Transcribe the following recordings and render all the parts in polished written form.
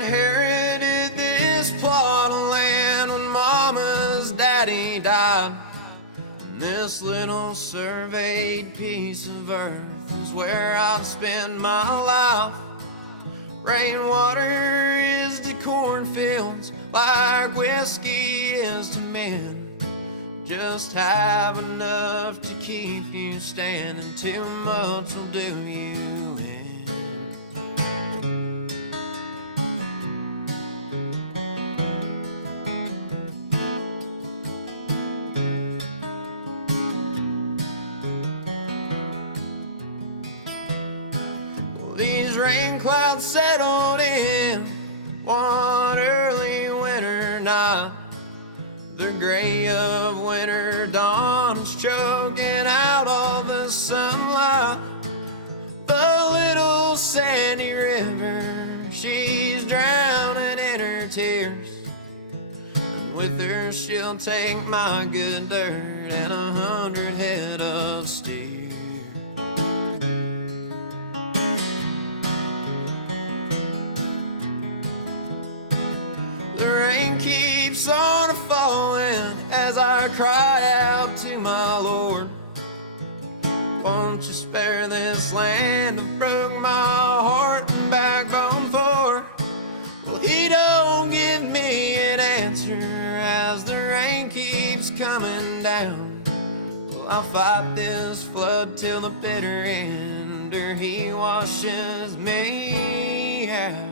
inherited this plot of land when Mama's daddy died. And this little surveyed piece of earth is where I'd spend my life. Rainwater is to cornfields like whiskey is to men. Just have enough to keep you standing, too much will do you in. These rain clouds settled in one early winter night. The gray of winter dawn is choking out all the sunlight. The little sandy river, she's drowning in her tears. And with her she'll take my good dirt and 100 head of steer. The rain keeps on falling as I cry out to my Lord. Won't you spare this land? I've broke my heart and backbone for. Well, he don't give me an answer as the rain keeps coming down. Well, I'll fight this flood till the bitter end, or he washes me out.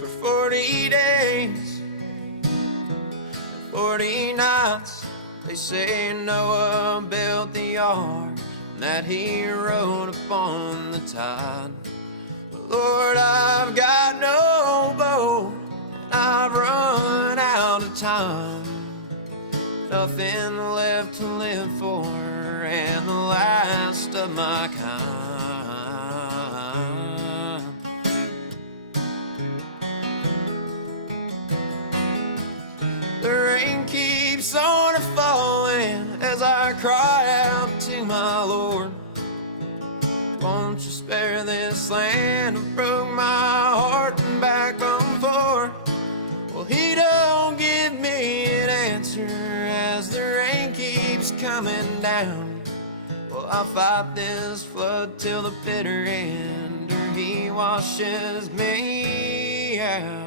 For 40 days and 40 nights, they say Noah built the ark and that he rode upon the tide. But Lord, I've got no boat and I've run out of time. Nothing left to live for and the last of my kind. The rain keeps on falling as I cry out to my Lord. Won't you spare this land? I broke my heart and backbone for. Well, he don't give me an answer as the rain keeps coming down. Well, I'll fight this flood till the bitter end, or he washes me out.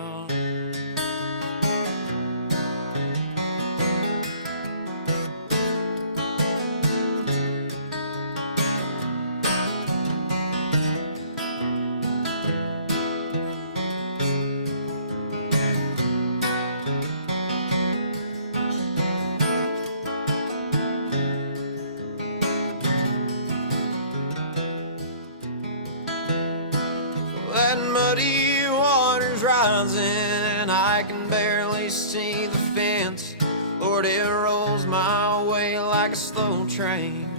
That muddy water's rising, I can barely see the fence. Lord, it rolls my way like a slow train,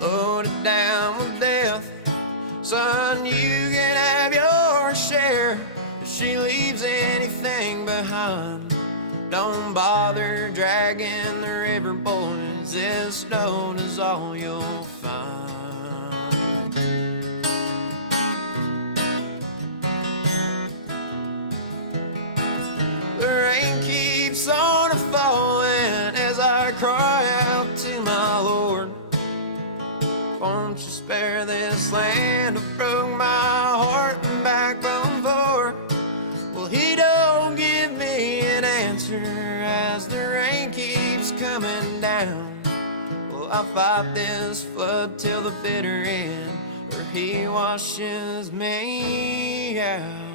loaded down with death. Son, you can have your share if she leaves anything behind. Don't bother dragging the river, boys, this note is all you'll find. The rain keeps on falling as I cry out to my Lord. Won't you spare this land? I broke my heart and backbone for. Well, he don't give me an answer as the rain keeps coming down. Well, I'll fight this flood till the bitter end, or he washes me out.